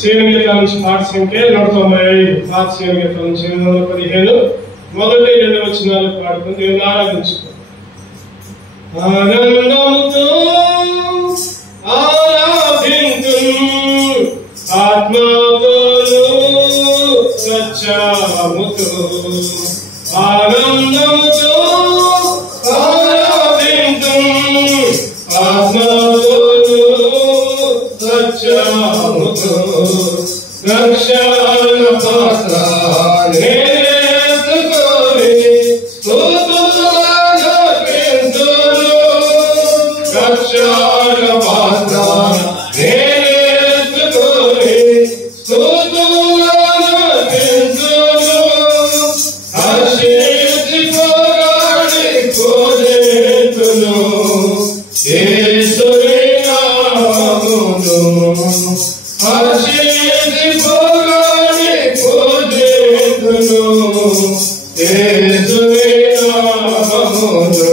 శివుని గీతాల నుంచి పాట సంఖ్య 195, పాత శివుని గీతాల నుంచి 815 మొదటి 2 వచనాలు పాడుకుని దేవుని ఆరాధించుకో. ఆనందముతో ఆరాధింతును ఆత్మతోను సత్యముతో, ఆనందముతో ఆరాధింతును ఆత్మతోను సత్యముతో, రక్షణ పాత్ర నేర్చుకొని స్తుతులర్పింతును, రక్షణ పాత్ర నేర్చుకొని స్తుతులర్పింతును, హర్షించి పోరాడి పూజింతును యేసుని నామమును, హర్షించి పోరాడి పూజింతును యేసుని నామమును,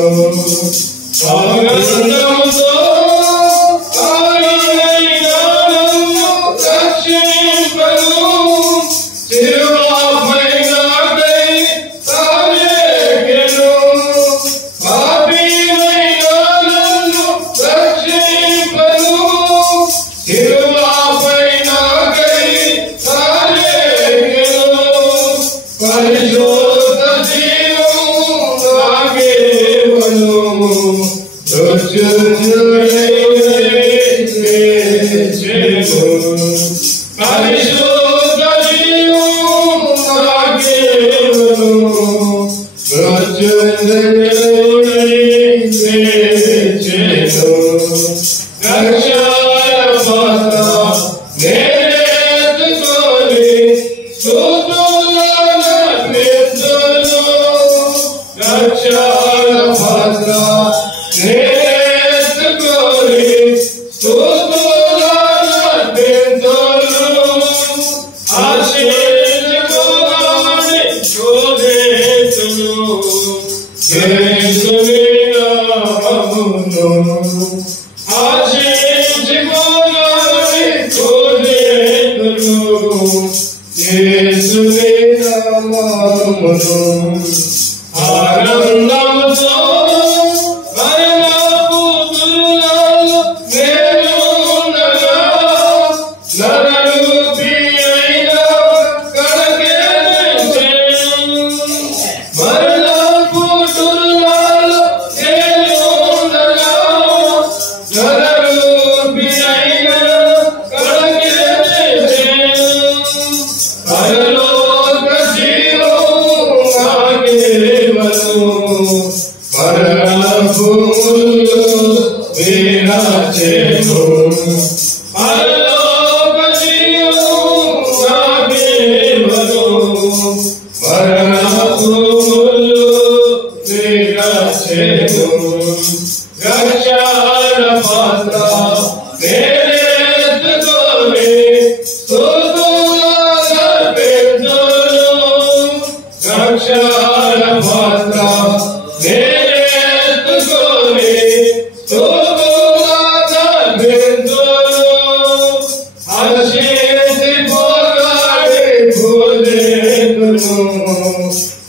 ఆనందముతో ఆయనను రక్షింపను, శిలువపై నాకై తానెక్కెను, పాపినైన నన్ను రక్షింపను, శిలువపై నాకై తానెక్కెను, పరిశుద్ధ జీవము నాకివ్వను, పరిశుద్ధ జీవము నాకివ్వను, ఆనందముతో మరణపుతులలో నేనుండగా, నరరూపి అయిన కడకెంచెను, మరణపుతులలో నేనుండగా, నరరూపి అయిన కడకెంచెను, పరలోక జీవము నాకివ్వను, పరలోకములో విరాజెను, పరలోక జీవము నాకివ్వను, పరలోకములో విరాజెను, రక్షణ పాత్ర నేర్చుకొని స్తుతులర్పింతును, రక్షణ పాత్ర నేర్చుకొని స్తుతులర్పింతును, హర్షించి పోరాడి పూజింతును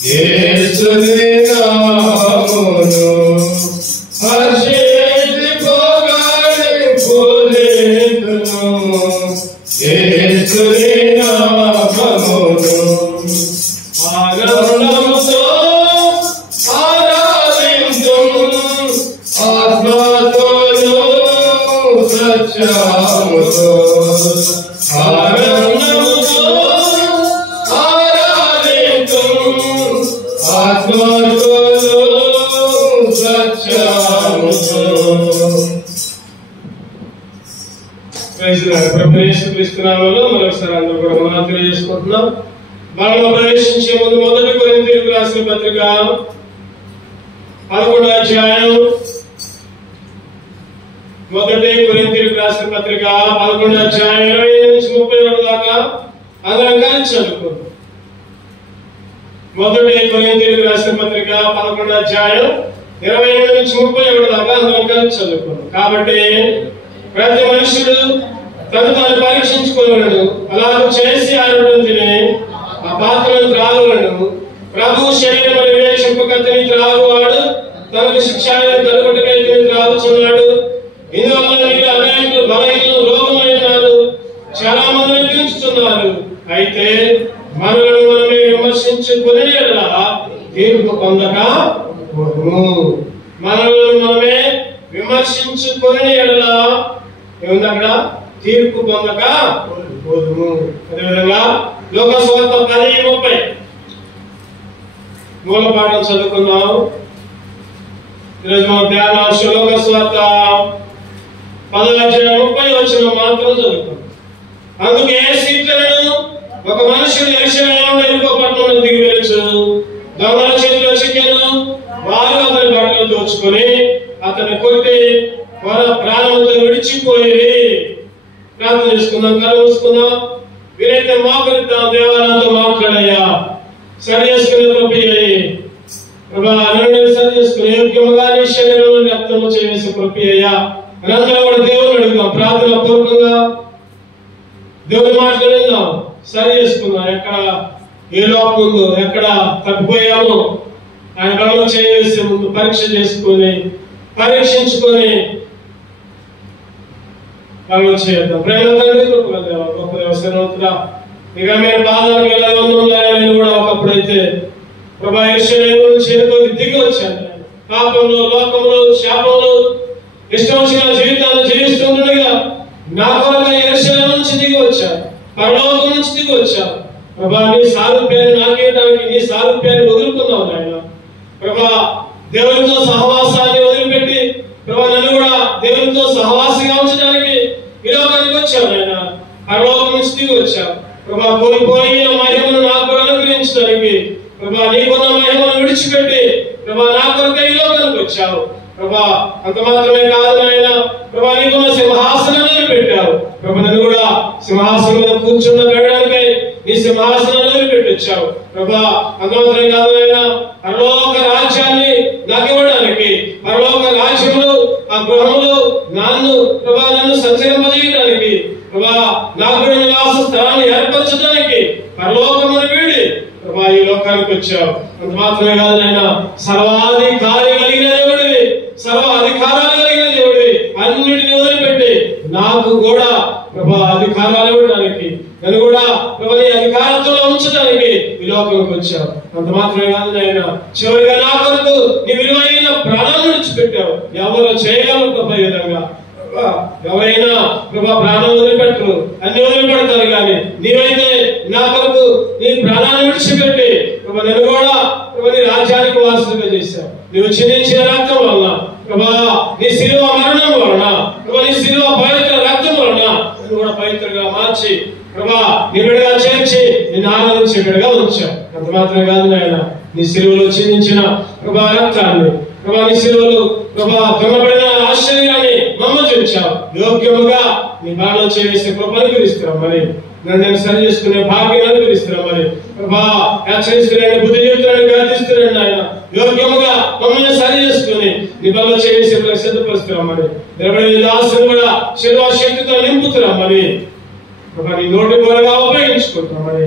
యేసుని నామమును, హర్షించి పోరాడి పూజింతును యేసుని నామమును, ఆనందముతో ఆరాధింతును ఆత్మతోను సత్యముతో, ఆనందముతో ఆరాధింతును ఆత్మతోను సత్యముతో. ప్రభు యేసుక్రీస్తు నామములో మరొకసారి అందరూ కూడా మనం తెలియజేసుకుంటున్నాం. మనలో ప్రవేశించే ముందు 1 కొరింథీయులకు రాసిన పత్రిక 11వ అధ్యాయం, 1 కొరింథీయులకు రాసిన పత్రిక 11వ అధ్యాయం 20 నుంచి 31 దాకా అందరం కలిసి చదువుకుందాం. 1 కొరింథీయులకు రాసిన పత్రిక 11వ అధ్యాయం 27 నుంచి 31 దాకా అందరం కలిసి చదువుకుందాం. కాబట్టి ప్రతి మనుషుడు తను తాను పరీక్షించుకోగలడు. అలాగ చేసి ఆయనటిని ఆ పాత్రను త్రాగలను. ప్రభు శరీరం వివేచింపకని త్రాగువాడు తనకు శిక్ష కలుగుటకైతే త్రాగుచున్నాడు. ఇందువల్ల మీరు అనేకులు బలహీనులు రోగులైనారు, చాలా మందిని పిలుచుతున్నారు. అయితే మనలను మనమే విమర్శించుకుని తీర్పు పొందక మనలను మనమే విమర్శించుకుని ఏముంది అక్కడ? తీర్పు పొందక పోదుము. అదేవిధంగా లోకాసు వార్త 10:30 మూల పాఠం చదువుకున్నాం. ఈరోజు మన ధ్యానాంశం లోకాసు వార్త 10:30 మాత్రం చదువుకున్నాం. అందుకే సీట్లను ఒక మనుషుడు యెరూషలేములో ఎరుకో పట్టణంలో దిగి వెళ్ళుచు దొంగల చేతిలో చిక్కెను. వారు అతని బట్టలు దోచుకొని అతన్ని కొట్టి వారి ప్రాణంతో విడిచిపోయి. ప్రార్థన చేసుకుందాం, కళ్ళు మూసుకుందాం. వీరైతే మోకరిద్దాం. దేవాలయంతో మాట్లాడయ్యా, సరి చేసుకునే ప్రొప్పయ్యాయి ప్రభా. సరి చేసుకుని యోగ్యముగా నీ శరీరంలో రక్తము చేసే ప్రొప్పయ్యా. అనంతరం కూడా దేవుని అడుగుదాం. ప్రార్థన పూర్వకంగా దేవుని మాట్లాడిద్దాం, సరి చేసుకుందాం. ఎక్కడ ఏ లోపం ఉందో, ఎక్కడ తప్పిపోయామో ఆయన కళలో చేసే ముందు పరీక్ష చేసుకొని పరీక్షించుకొని కళలో చేద్దాం. ప్రేమ తండ్రి, గొప్ప దేవస్థానవుతున్నా ఇక మీరు పాదాలకు వెళ్ళగలను కూడా ఒకప్పుడైతే ప్రభా యెరూషలేము నుంచి దిగి వచ్చాను. పాపంలో, లోకంలో, శాపంలో ఇష్టం వచ్చిన జీవితాన్ని జీవిస్తుండగా నా కొరకు యెరూషలేము నుంచి దిగి వచ్చాను, పరలోకం నుంచి దిగి వచ్చాను. ప్రభా నీ సారూప్యాన్ని నాకేయడానికి, నీ సారూప్యాన్ని వదులుకున్నావు నాయన. ప్రభా దేవునితో సహవాసాన్ని వదిలిపెట్టి ప్రభా నన్ను కూడా దేవునితో సహవాసిగా ఉంచడానికి ఈ లోకానికి వచ్చావు నాయన. పరలోకం నుంచి దిగి వచ్చావు ప్రభా. కోల్పోయిన మహిమను నాకు కూడా అనుగ్రహించడానికి ప్రభా నీకున్న మహిమను విడిచిపెట్టి ప్రభా నా కొరకు ఈ లోకానికి వచ్చావు ప్రభా. అంత మాత్రమే కాదు నాయన ప్రభా, నీకున్న సింహాసనాన్ని పెట్టావు ప్రభా. నన్ను కూడా సింహాసనం మీద కూర్చున్న పెట్టడానికై నీ సింహాసనాన్ని పెట్టొచ్చావు ప్రభా. అంత మాత్రమే కాదు నాయన పరలోక రాజ్యాన్ని నాకు ఇవ్వడానికి, పరలోక రాజ్యంలో ఆ గృహంలో నన్ను సంచరింపజేయడానికి ప్రభా, నాకు కూడా నివాస స్థలాన్ని ఏర్పరచడానికి పరలోకమును వీడి ప్రభా ఈ లోకానికి వచ్చావు. అంత మాత్రమే కాదు నాయన సర్వాధికారి కలిగిన దేవుడివి, సర్వ అధికారాలు కలిగిన దేవుడివి. అన్నిటిని వదిలిపెట్టి నాకు కూడా ప్రభా అధికారాలు ఇవ్వడానికి, నన్ను కూడా ప్రభా నీ అధికారంలో ఉంచడానికి ఈ లోకంలోకి వచ్చావు. అంత మాత్రమే కాదు నాయన చివరిగా నా కొరకు నీ విలువైన ప్రాణాలను విడిచిపెట్టావు. ఎవరు చేయగలరు ప్రభా ఈ విధంగా? ఎవరైనా ప్రభా ప్రాణం వదిలిపెట్టరు, అన్ని వదిలిపెడతారు. కానీ నీవైతే నా కొరకు నీ ప్రాణాన్ని విడిచిపెట్టి ప్రభా నన్ను కూడా ప్రభా నీ రాజ్యానికి వారసుగా చేశావు. నువ్వు చిందించిన రక్తం వలన ప్రభా, నీ శిలువ మరణం వలన ప్రభా, నీ శిలువ పవిత్ర రక్తం వలన నన్ను కూడా పవిత్రంగా మార్చి ప్రభా నీ బిడ్డగా చేర్చి నిన్ను ఆరాధించే బిడ్డగా ఉంచావు. అంత మాత్రమే కాదు నాయన నీ శిలువలో చిందించిన ప్రభా రక్తాన్ని ప్రభా, నీ శిలువలో ప్రభా దొంగబడిన ఆశ్చర్యాన్ని మమ్మ చూచావు. యోగ్యముగా నీ బాణలో చేసే కృపను అనుగ్రహిస్తున్నావు. మరి నన్ను సరి చేసుకునే భాగ్యాన్ని అనుగ్రహిస్తున్నావు. మరి ప్రభా హెచ్చరిస్తున్నా, బుద్ధి జీవితాన్ని గర్తిస్తున్నాను ఆయన. యోగ్యముగా మమ్మల్ని సరి చేసుకుని నీ బాణలో చేసే సిద్ధపరుస్తున్నాం. మరి నిలబడి దాసుని కూడా శిలువ శక్తితో నింపుతున్నాం. మరి ప్రభా నీ నోటి బోరగా ఉపయోగించుకుంటాం. మరి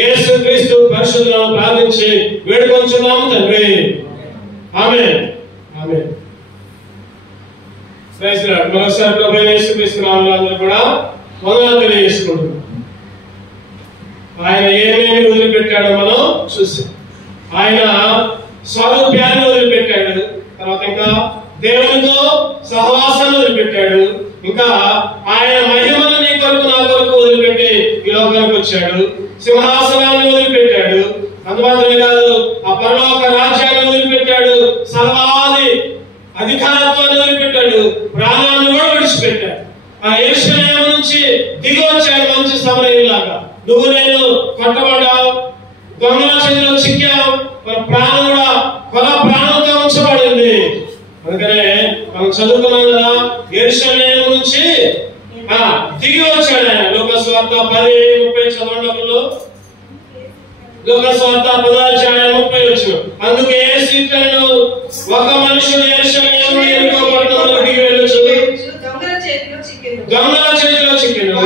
యేసు క్రీస్తు పరిశుద్ధులను ప్రార్థించి వేడుకొంచున్నాము తండ్రి. ఆమేన్, ఆమేన్. మరోసారి ప్రభు యేసు క్రీస్తు నామములో అందరూ కూడా వందనాలు తెలియజేసుకుంటున్నాం. ఆయన ఏమేమి వదిలిపెట్టాడో మనం చూసాం. ఆయన స్వరూప్యాన్ని వదిలిపెట్టాడు, తర్వాత ఇంకా దేవునితో సహవాసాన్ని వదిలిపెట్టాడు, ఇంకా ఆయన మహిమను నీ కొరకు నా కొరకు వదిలిపెట్టి ఈ లోకానికి వచ్చాడు. సింహాసనాన్ని వదిలిపెట్టాడు. అందుమాత్రమే కాదు ఆ పరలోక రాజ్యాన్ని వదిలిపెట్టాడు, సర్వాది అధికారత్వాన్ని వదిలిపెట్టాడు, ప్రాణాన్ని కూడా విడిచిపెట్టాడు. ఆ యెరూషలేము నుంచి దిగి వచ్చాడు మంచి సమరయులాగా. నువ్వు నేను కొట్టబడ్డావు, దొంగల చేతిలో చిక్కావు, ప్రాణం కూడా కొల ప్రాణంతో ఉంచబడింది. అందుకనే మనం చదువుకున్నాం కదా, యెరూషలేము నుంచి దిగి వచ్చాడు ఆయన. లోకాసు వార్త 10:30 చదవండి. లోకాసు వార్త 10:30. అందుకే సీట్లను ఒక మనుషుడు యెరూషలేము ఎరుకో పట్టణంలో దిగి వెళ్ళొచ్చు, దొంగల చేతిలో చిక్కెను.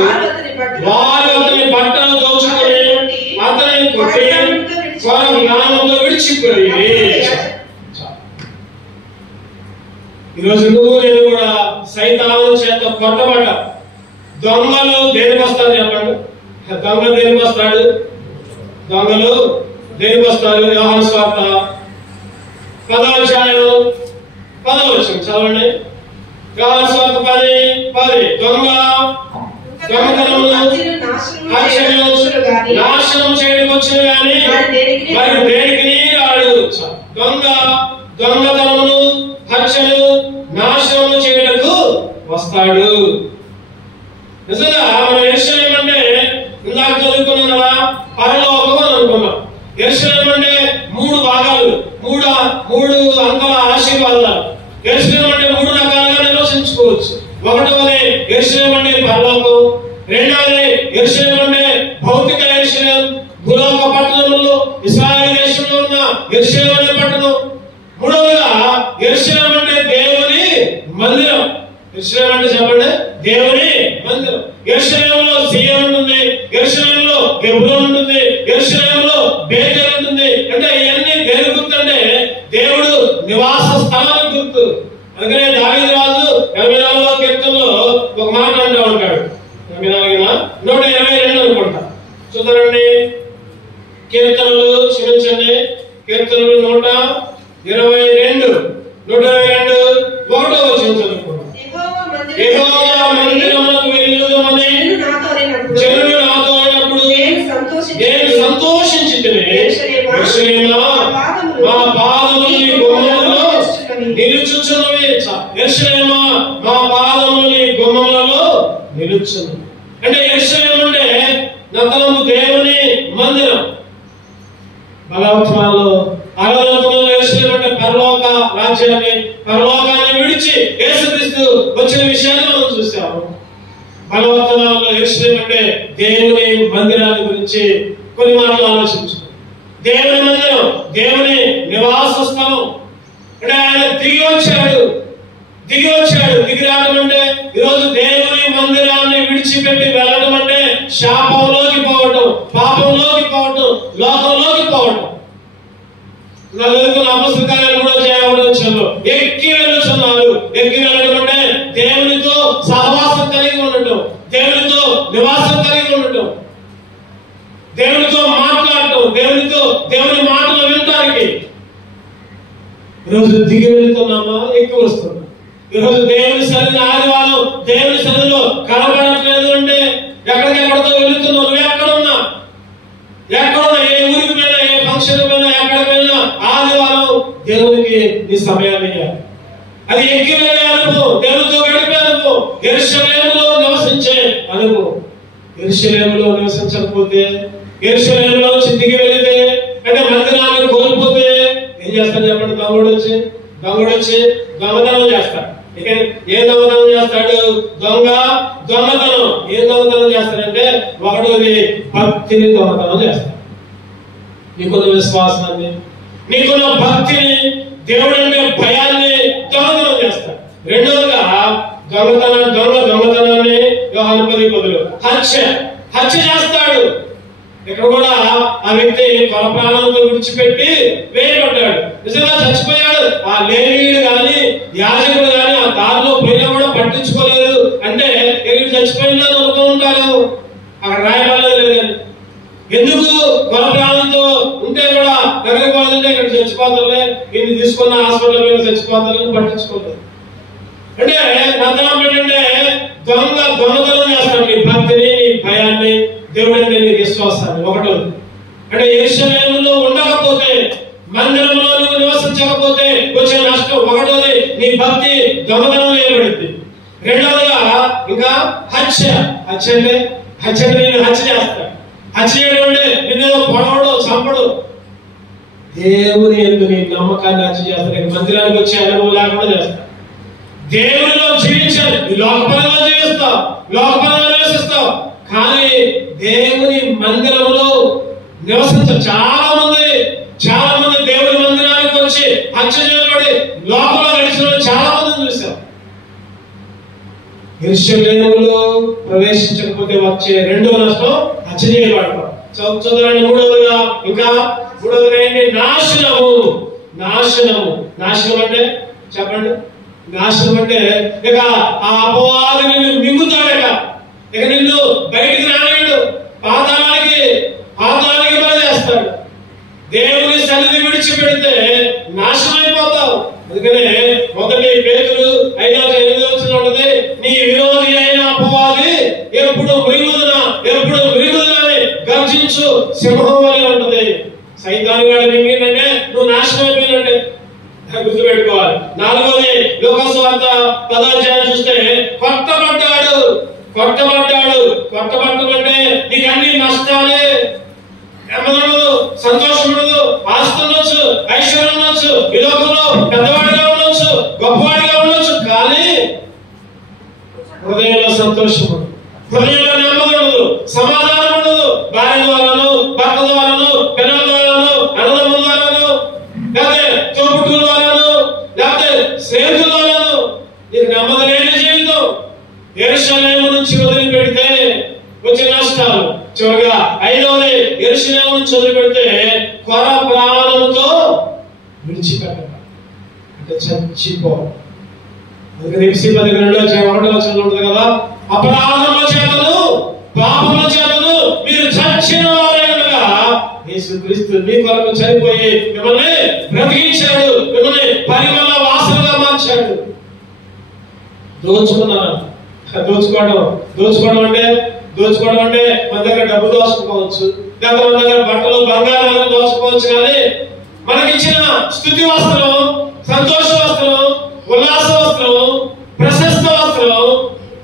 వారు జ్ఞానంలో విడిచిపోయి. ఈరోజు నువ్వు నేను కూడా సైతాను చేత కొట్టబడ్డ. దొంగలు దేనికి వస్తారు చెప్పండి? దొంగ దేనికి వస్తాడు? దొంగలు దేనికి వస్తారు? యోహాను సువార్త 10వ అధ్యాయం 10వ వచనం చదవండి. యోహాను సువార్త 10:10 దొంగ దొంగతనము నాశనం చేయడానికి వచ్చును గాని మరి దేనికి రాడు. దొంగ దొంగతనమును హత్యను నాశనం చేయడానికి వస్తాడు. నిజంగా మనం యెరూషలేము అంటే ఇందాక చదువుకున్నాం కదా, పరలోకం అని అనుకున్నాం. యెరూషలేము అంటే 3 భాగాలు, మూడు అంతల ఆశీర్వాదాలు. యెరూషలేము అంటే 3 రకాలుగా నిర్వచించుకోవచ్చు. ఒకటవది యెరూషలేము అంటే పరలోకం, రెండవది యెరూషలేము అంటే భౌతిక యెరూషలేము, భూలోక పట్టణంలో ఇశ్రాయేలు దేశంలో ఉన్న యెరూషలేము అనే పట్టణం. మూడవదిగా యెరూషలేము అంటే దేవుని మందిరం. యెరూషలేము అంటే చెప్పండి, దేవుని మందిరం. యెరూషలేములో సియోను ఉంటుంది, యెరూషలేములో హెబ్రోను ఉంటుంది, యెరూషలేములో బేతేలు ఉంటుంది. అంటే ఇవన్నీ దేని గుర్తు అంటే దేవుడు నివాస స్థలానికి గుర్తు. అందుకనే దావీదు రాజు 84వ కీర్తనలో ఒక మాట అంటూ ఉంటాడు. 122 అనుకుంటా, చూద్దామండి. కీర్తనలు క్షమించండి, కీర్తనలు 122 1వ వచనం చదువుకోండి. యెహోవా మందిరమునకు వెళ్ళుదామని జనులు నాతో అయినప్పుడు నేను సంతోషించితిని. యెరూషలేమా మా పాదములు నీ గుమ్మములలో నిలుచుచున్నవి. యెరూషలేమా మా పాదములు నీ గుమ్మములలో నిలుచున్నవి. అంటే యెరూషలేము అంటే నతనము దేవుని మందిరం. బలవత్వాల్లో అరవత్వంలో యెరూషలేము అంటే పరలోక రాజ్యాన్ని, పరలోకాన్ని విడిచి యేసుక్రీస్తు వచ్చిన విషయాన్ని మనం చూసాము. బలవత్వాల్లో యెరూషలేము అంటే దేవుని మందిరాన్ని గురించి కొన్ని మాటలు ఆలోచించు. దేవుని మందిరం, దేవుని నివాస స్థలం. అంటే ఆయన దిగి వచ్చాడు. దిగి రావడం అంటే ఈరోజు దేవుని మందిరాన్ని విడిచిపెట్టి వెళ్ళడం అంటే శాపంలోకి పోవటం, పాపంలోకి పోవటం, లోకంలోకి పోవటం. అపస్తుకార్యాలు కూడా చేయబడవచ్చు. ఎక్కి వెళ్ళుతున్నారు. ఎక్కి వెళ్ళడం అంటే దేవునితో సహవాసం కలిగి ఉండటం, దేవునితో నివాసం కలిగి ఉండటం, దేవునితో మాట్లాడటం, దేవుని మాటలు వినటానికి. ఈరోజు దిగి వెళుతున్నామా, ఎక్కి వస్తున్నాం? ఈరోజు దేవుని సన్నిధి ఆదివారం దేవుని సన్నిధిలో కనబడట్లేదు అంటే ఎక్కడికెక్కడితో వెళుతున్నావు? నువ్వు ఎక్కడున్నా, ఏ ఊరికి పోయినా, ఏ ఫంక్షన్ పోయినా, ఎక్కడికి వెళ్ళినా ఆదివారం దేవునికి నీ సమయాన్ని ఇవ్వాలి. అది ఎక్కి వెళ్ళే అనుభవం, దేవునితో గడిపే అనుభవం, యెరూషలేములో నివసించే అనుభవం. యెరూషలేములో నివసించకపోతే, యెరూషలేములో నుంచి దిగి వెళితే, అంటే మందిరాన్ని కోల్పోతే ఏం చేస్తాడు చెప్పండి? దొంగడు వచ్చి దొంగతనం చేస్తాడు. ఇక ఏ దొంగతనం చేస్తాడు? దొంగతనం. ఏ దొంగతనం చేస్తాడంటే ఒకటోది భక్తిని దొంగతనం చేస్తాడు. నీకున్న విశ్వాసాన్ని, నీకున్న భక్తిని, దేవుడు అంటే భయాన్ని దొంగతనం చేస్తాడు. రెండోదిగా దొంగతనాన్ని యోహాను 10:10 హత్య చేస్తాడు. ఇక్కడ కూడా ఆ వ్యక్తి కొల ప్రాణంతో విడిచిపెట్టి వేయబడ్డాడు. నిజంగా చచ్చిపోయాడు. ఆ లేవీయుడు గాని యాజకుడు గాని ఆ దారిలో పోయినా కూడా పట్టించుకోలేదు. అంటే ఎక్కడ చచ్చిపోయినా అనుకుంటారు, అక్కడ రాయబడలేదు. కానీ ఎందుకు కొల ప్రాణంతో ఉంటే కూడా ఎక్కడికి పోతుంటే ఇక్కడ చచ్చిపోతారులే, ఇన్ని తీసుకున్న హాస్పిటల్ మీద చచ్చిపోతారని పట్టించుకోలేదు. అంటే నతనం ఏంటంటే దొంగతనం చేస్తాడు నీ భక్తిని, నీ భయాన్ని, దేవుడు అంటే నీ విశ్వాసాన్ని. ఒకటోది అంటే యెరూషలేములో ఉండకపోతే, మందిరంలో నువ్వు నివసించకపోతే వచ్చే నష్టం. ఒకటోది నీ భక్తి దొంగతనం వేయబడింది. రెండవదిగా ఇంకా హత్య అంటే నేను హత్య చేస్తాను. హత్య చేయడం అంటే నిన్నేదో పొడవడం, చంపడం. దేవుని యందు నీ నమ్మకాన్ని హత్య చేస్తాను. మందిరానికి వచ్చే అనుభవం లేకుండా చేస్తాను. దేవునిలో జీవించాలి. లోకపరంగా జీవిస్తావు, లోకపరంగా నివసిస్తావు, కానీ దేవుని మందిరంలో నివసించారు. చాలా మంది దేవుని మందిరానికి వచ్చి హత్య చేయబడి లోకంలో నడిచిన చాలా మందిని చూశారు. యెరూషలేములో ప్రవేశించకపోతే వచ్చే రెండో నష్టం హత్య చేయబడతాం. చదువురండి. మూడవదిగా ఇంకా మూడవదిగా ఏంటి? నాశనము. నాశనము. నాశనం అంటే చెప్పండి. నాశనం అంటే ఇక ఆ అపవాది నిన్ను మింగుతాడక, ఇక నిన్ను బయటికి రానిడు, పాతాళానికి బలి చేస్తాడు. దేవుని సన్నిధి విడిచిపెడితే నాశనం అయిపోతావు. అందుకనే మొదటి పేతురు 5:8 ఉన్నది, నీ విరోధి అయిన అపవాది ఎప్పుడు మృంగుదునని గర్జించు సింహం వలె ఉంటది. సైతాను గాడు మింగిందంటే నువ్వు నాశనం అయిపోయినట్టే, గుర్తుపెట్టుకోవాలి. నాలుగోది యోహాను సువార్త 10వ అధ్యాయం చూస్తే కొట్టబడ్డాడు. కొట్టబడటం అంటే నీకు అన్ని నష్టాలే, నెమ్మది, సంతోషం ఉండదు, ఆస్తి ఉండొచ్చు, ఐశ్వర్యం ఉండొచ్చు, ఈ లోకంలో పెద్దవాడిగా ఉండొచ్చు, గొప్పవాడిగా ఉండొచ్చు, కానీ హృదయంలో సంతోషం ఉండదు, హృదయంలో నెమ్మది ఉండదు, సమాధానం ఉండదు. భార్య ద్వారాను, భర్త ద్వారాను, పిల్లల ద్వారాను, అన్నదమ్ముల ద్వారాను, లేకపోతే తోబుట్టుల ద్వారాను, లేకపోతే స్నేహితుల ద్వారాను నీకు నెమ్మది లేని జీవితం. యెరూషలేము నుంచి వదిలిపెడితే వచ్చే నష్టాలు. చివరిగా 5వది యెరూషలేము నుంచి వదిలిపెడితే కొర ప్రాణంతో విడిచిపెట్టాలి అంటే చచ్చిపో. అందుకని ఎఫెసీ 10:2 ఉంటుంది కదా, అపరాధముల చేతను పాపముల చేతను మీరు చచ్చిన వారైనగా యేసుక్రీస్తు మీ కొరకు చనిపోయి మిమ్మల్ని బ్రతికించాడు, మిమ్మల్ని పరిమళ వాసనగా మార్చాడు. దోచుకోవడం అంటే మన దగ్గర డబ్బు దోచుకోవచ్చు, లేకపోతే మన దగ్గర బట్టలు బంగారాలు దోచుకోవచ్చు, కానీ మనకిచ్చిన స్తుతి వస్త్రం, సంతోష వస్త్రం, ఉల్లాస వస్త్రం, ప్రశస్త వస్త్రం,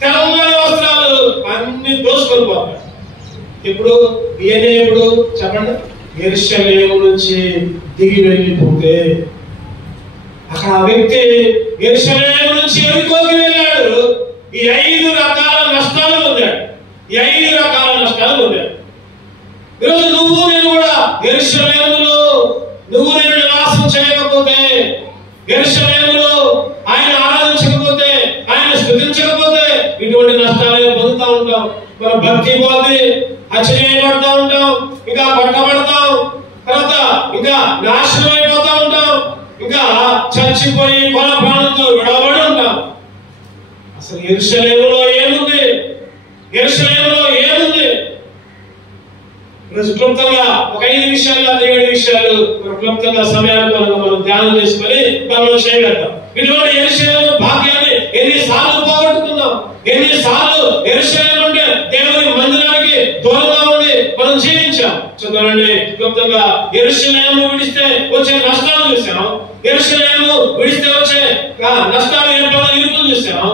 తెలంగాణ వస్త్రాలు అన్ని దోచుకొని పోతాయి. ఇప్పుడు చెప్పండి, యెరూషలేము నుంచి దిగి వెళ్ళిపోతే అక్కడ ఆ వ్యక్తి యెరూషలేము నుంచి ఎరుకోకి వెళ్ళాడు. ఈ 5 రకాల నష్టాలు పొందాడు. ఈరోజు నువ్వు నేను కూడా యెరూషలేములో నువ్వు నేను నివాసం చేయకపోతే, యెరూషలేములో ఆయన ఆరాధించకపోతే, ఆయన స్తుతించకపోతే ఇటువంటి నష్టాలే పొందుతూ ఉంటాం. మన భక్తి పోతే హత్య చేయబడతా ఉంటాం, ఇంకా పట్టబడతాం, తర్వాత ఇంకా నాశనం అయిపోతా ఉంటాం, ఇంకా చచ్చిపోయి కొల ప్రాణంతో విడవబడి ఉంటాం. అసలు యెరూషలేములో ఏముంది? ఈరోజు క్లుప్తంగా ఒక 5 విషయాలు 7 విషయాలు క్లుప్తంగా సమయానుకూలంగా మనం ధ్యానం చేసుకొని మనం చేయగలుగుతాం. ఇటువంటి యెరూషలేము భాగ్యాన్ని ఎన్నిసార్లు పోగొట్టుకున్నాం, ఎన్నిసార్లు యెరూషలేము అంటే దేవుని మందిరానికి దూరంగా ఉండి మనం జీవించాం. చూడండి, క్లుప్తంగా యెరూషలేము విడిస్తే వచ్చే నష్టాలు చూసాం, యెరూషలేము విడిస్తే వచ్చే నష్టాలు ఇరుకులు చూసాం.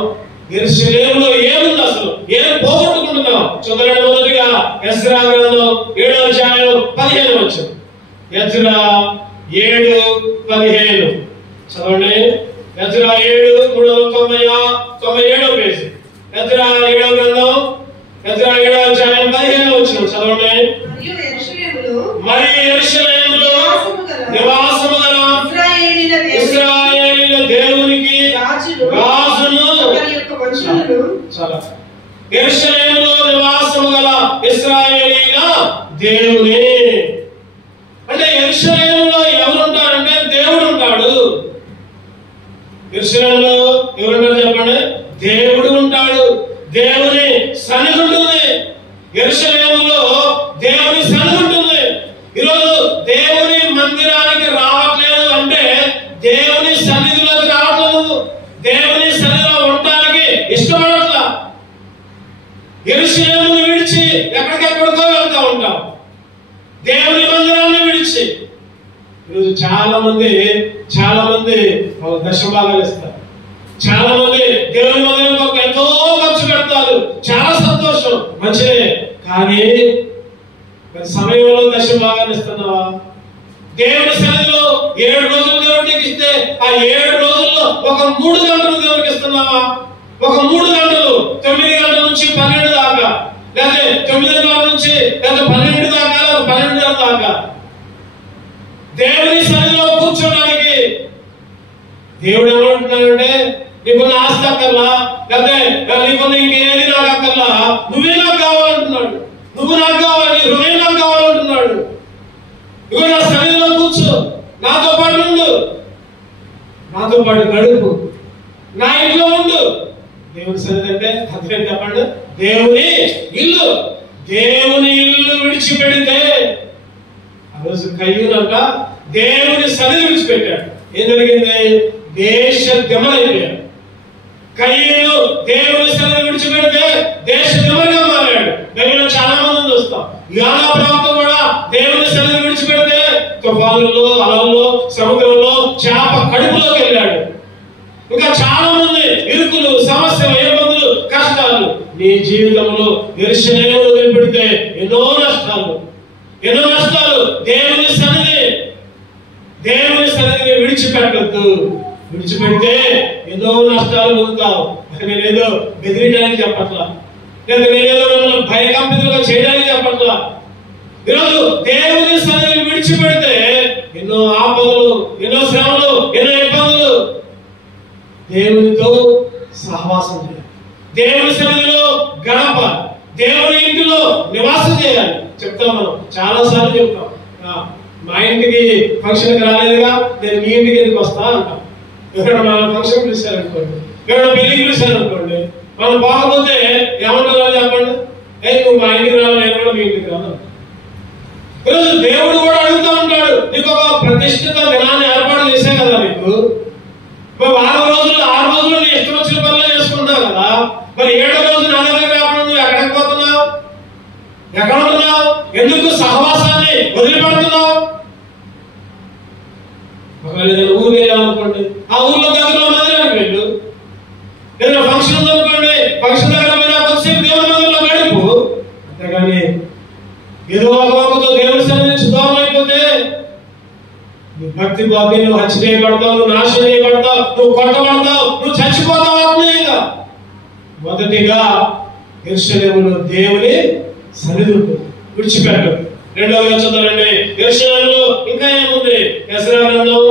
యెరూషలేములో ఏముంది? అసలు ఏం పోగొట్టుకుంటున్నాం? చూడండి, మొదటిగా ఎజ్రా గ్రంథం 7వ అధ్యాయం 15 ఎజ్రా 7:15 చదవండి. Ezra 7:397 page. ఎజ్రా 7వ గ్రంథం, ఎజ్రా 7వ అధ్యాయం 15 చదవండి. మరియు యెరూషలేములో నివాసము గల ఇశ్రాయేలీయుల దేవునికి రాజును, యెరూషలేములో నివాసము గల ఇశ్రాయేలీయుల దేవుని. అంటే యెరూషలేములో ఎవరుంటారంటే దేవుడు ఉంటాడు. యెరూషలేములో ఎవరుంటారు చెప్పండి? దేవుడు ఉంటాడు, దేవుని సన్నిధి ఉంటుంది. యెరూషలేములో దేవుని సన్నిధి ఉంటుంది. ఈరోజు దేవుని మందిరానికి రావట్లేదు అంటే దేవుని సన్నిధిలోకి రావట్లేదు, దేవుని సన్నిధిలో ఉండడానికి ఇష్టపడట్లా. యెరూషలేమును విడిచి ఎక్కడికెక్కడికో వెళ్తా ఉంటాం, దేవుని మందిరాన్ని విడిచి. ఈరోజు చాలా మంది దశభాగాలు ఇస్తారు, చాలా మంది దేవుని మందిరం ఎంతో ఖర్చు పెడతారు, చాలా సంతోషం, మంచిదే. కానీ సమయంలో దశభాగాన్ని ఇస్తున్నావా? దేవుని సన్నిధిలో 7 రోజులు దేవుడికి ఇస్తే ఆ 7 రోజుల్లో ఒక 3 గంటలు దేవుడికి ఇస్తున్నావా? ఒక 3 గంటలు, 9 గంటల నుంచి 12 దాకా, లేదా 9 గంటల నుంచి లేదా 12 దాకా, 12 దాకా దేవుని సన్నిధిలో కూర్చోడానికి దేవుడు ఏమంటున్నాడంటే, నీకున్న ఆస్తి అక్కర్లా, లేదా నీకున్న ఇంకేది నాకు అక్కర్లా, నువ్వే నాకు కావాలంటున్నాడు. నువ్వు నాకు కావాలి, హృదయం నాకు కావాలంటున్నాడు. ఇగో నా సన్నిధిలో కూర్చో, నాతో పాటు ఉండు, నాతో పాటు గడుపు, నా ఇంట్లో ఉండు. దేవుని సన్నిధి అంటే అర్థం చెప్పండి, దేవుని ఇల్లు. దేవుని ఇల్లు విడిచిపెడితే ఆ రోజు కయ్యూనంట దేవుని సన్నిధి విడిచిపెట్టాడు. ఏం జరిగింది? దేశ గమనైపోయాడు. కయ్యూను దేవుని సన్నిధి విడిచిపెడితే దేశ గమనగా మారాడు. మేము చాలా మంది చూస్తాం. యోనా ప్రవక్త కూడా దేవుని సన్నిధి విడిచిపెడితే తుఫానుల్లో, అలల్లో, సముద్రంలో, చేప కడుపులోకి వెళ్ళాడు. ఇంకా చాలా మంది ఇరుకులు, సమస్యలు, ఇబ్బందులు, కష్టాలు. నీ జీవితంలో యెరూషలేమును వదిలిపెడితే ఎన్నో నష్టాలు. దేవుని సన్నిధిని విడిచిపెట్టద్దు. విడిచిపెడితే ఎన్నో నష్టాలు పొందుతావు. నేనేదో బెదిరించడానికి చెప్పట్లా, లేదా నేనేదో మిమ్మల్ని భయకంపితులుగా చేయడానికి చెప్పట్లా. ఈరోజు దేవుని సన్నిధిని విడిచిపెడితే ఎన్నో ఆపదలు, ఎన్నో శ్రమలు, ఎన్నో ఇబ్బందులు. దేవునితో సహవాసం చేయాలి, దేవుని సన్నిధిలో గడపాలి, దేవుని ఇంటిలో నివాసం చేయాలి. చెప్తాం, మనం చాలా సార్లు చెప్తాం, మా ఇంటికి ఫంక్షన్కి రాలేదుగా, నేను మీ ఇంటికి ఎందుకు వస్తా అంటాం. ఎవరైనా మన ఫంక్షన్ పిలిచారనుకోండి, ఎవరైనా పెళ్లికి పిలిచారనుకోండి, మనం పోకపోతే ఏమంటారో చెప్పండి, నువ్వు మా ఇంటికి రావాలి, నేను కూడా మీ ఇంటికి రాను. ఈరోజు దేవుడు కూడా అడుగుతూ ఉంటాడు, నీకు ఒక ప్రతిష్ఠిత దినాన్ని ఏర్పాటు చేసే కదా నీకు. వారం రోజులు, 6 రోజులు నీ ఇష్టం వచ్చిన పనులు చేసుకుంటావు కదా. మరి 7వ రోజు నా దగ్గర రాకుండా నువ్వు ఎక్కడికి పోతున్నావు? ఎక్కడ ఉంటున్నావు? ఎందుకు సహవాసాన్ని వదిలిపెడుతున్నావు? ఒకవేళ ఏదైనా ఊరు వెళ్ళామనుకోండి, ఆ ఊర్లో దగ్గరలో మందిరానికి వెళ్ళు. ఏదైనా ఫంక్షన్ ఉందనుకోండి, ఫంక్షన్ దగ్గర పోయినా కొద్దిసేపు దేవుని మందిరంలో గడుపు. అంతేగాని ఏదో ఒక వాకుతో దేవుని సన్నిధి నుంచి దూరం అయిపోతే నీ భక్తి బాబీ, నువ్వు హత్య చేయబడతావు, నువ్వు నాశనం చేయబడతావు, నువ్వు కొట్టబడతావు, నువ్వు చచ్చిపోతావు ఆత్మీయంగా. మొదటిగా యెరూషలేములో దేవుని సన్నిధి విడిచిపెట్టదు. రెండవగా చదవండి, యెరూషలేములో ఇంకా ఏముంది? ఎజ్రా గ్రంథం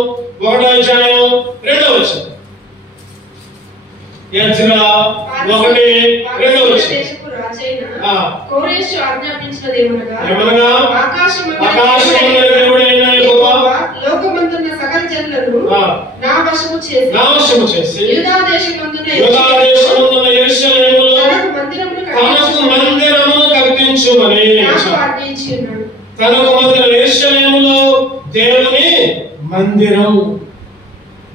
1వ అధ్యాయం 2వ వచనం. ఎజ్రా 1:2 వచనం. కోరెషు ఆజ్ఞాపించినదేమనగా, ఆకాశమందలి దేవుడైన యెహోవా లోకమందున్న సకల జనులను నా వశము చేసి యూదా దేశమందున్న యెరూషలేములో తనకు మందిరమును కట్టించుమని ఆజ్ఞాపించున్నాడు. తనకు మందిరం, యెరూషలేములో దేవుని మందిరం,